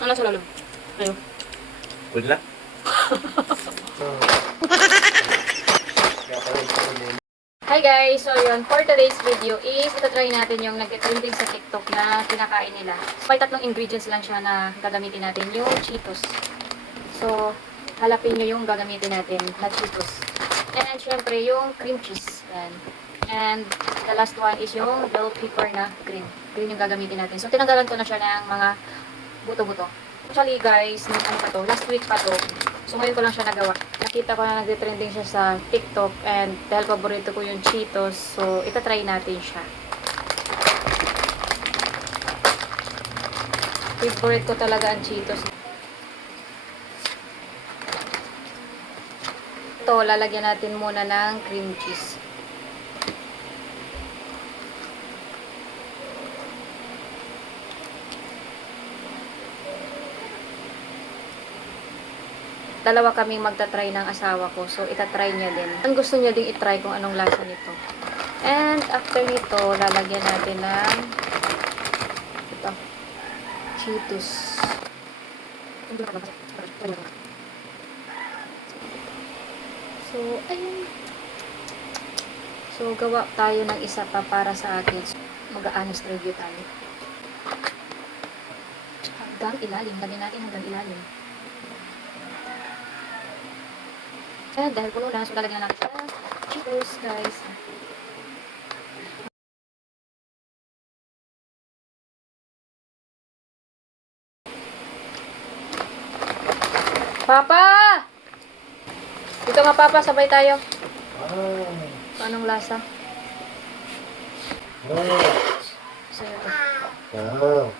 Ano sa lalo? Ayo. Pwede na? Hi guys! So yun, for today's video is itatry natin yung nag-trending sa TikTok na kinakain nila. May tatlong ingredients lang siya na gagamitin natin, yung Cheetos. So, halapin nyo yung gagamitin natin na Cheetos. And syempre yung cream cheese. Yan. And the last one is yung bell pepper na green. Green yung gagamitin natin. So, tinanggalan ko na siya ng mga buto-buto. Actually guys, ano pa to? Last week pa to. So ngayon ko lang siya nagawa. Nakita ko na nagte-trending siya sa TikTok and dahil paborito ko yung Cheetos, so itatry natin siya. Favorite ko talaga ang Cheetos. Ito, lalagyan natin muna ng cream cheese. Dalawa kaming magta-try ng asawa ko. So, itatry niya din. Ang gusto niya din itry kung anong lasa nito. And, after nito, lalagyan natin ng ito. Cheetos. So, ayun. So, gawa tayo ng isa pa para sa akin. Mag-honest review tayo. Hanggang ilalim. Lagyan natin hanggang ilalim. And dahil puno na, so lalagyan na natin sa Cheetos, guys. Papa! Dito nga, Papa, sabay tayo. So, anong lasa? So, ito.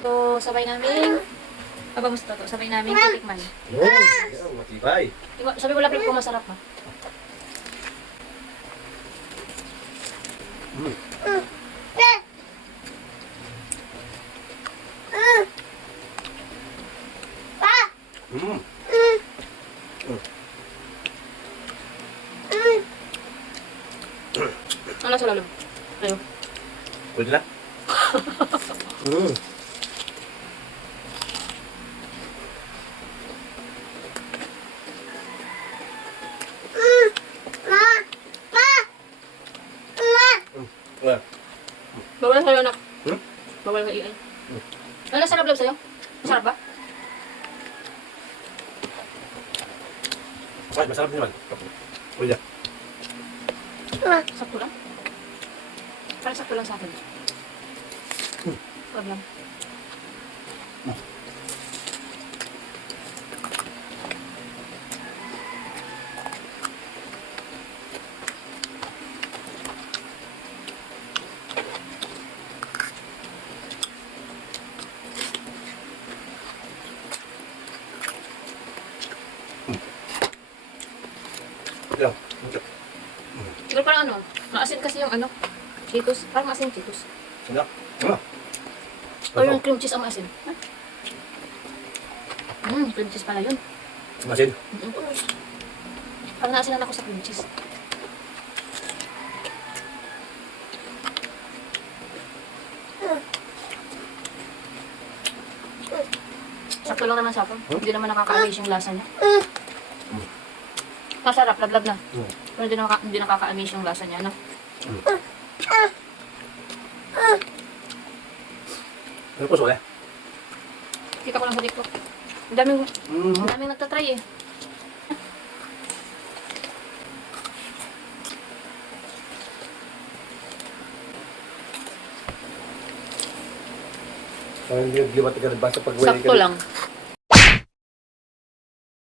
So, sabay namin. Kamusta to? Sabay namin titikman. Matibay. Sabi ko lang kung masarap ha. Ano sa lalo? Ayo. Pwede na? Bawal sa'yo, anak. Bawal ka iay. Hmm? Ano nasa loob sa'yo? Masarap ba? Ay, masarap din naman. Pwede na. Sakto lang. Parang sakto lang sa akin. Wag lang. Yan. Siguro parang ano, maasin kasi yung ano, Cheetos. Parang maasin yung Cheetos. Yan. Ano? O yung cream cheese ang maasin. Ha? Cream cheese pala yun. Masin. Parang naasinan ako sa cream cheese. Sakto lang naman sa akin. Hindi naman nakaka-amaze yung lasa niya. Masarap, lablab na. Pero hindi nakaka-amaze yung lasa niya, no? Ano po, sole? Kita ko lang sa TikTok. Ang daming nagtatry eh. Parang hindi ba tika nagbasa pag Sakto lang.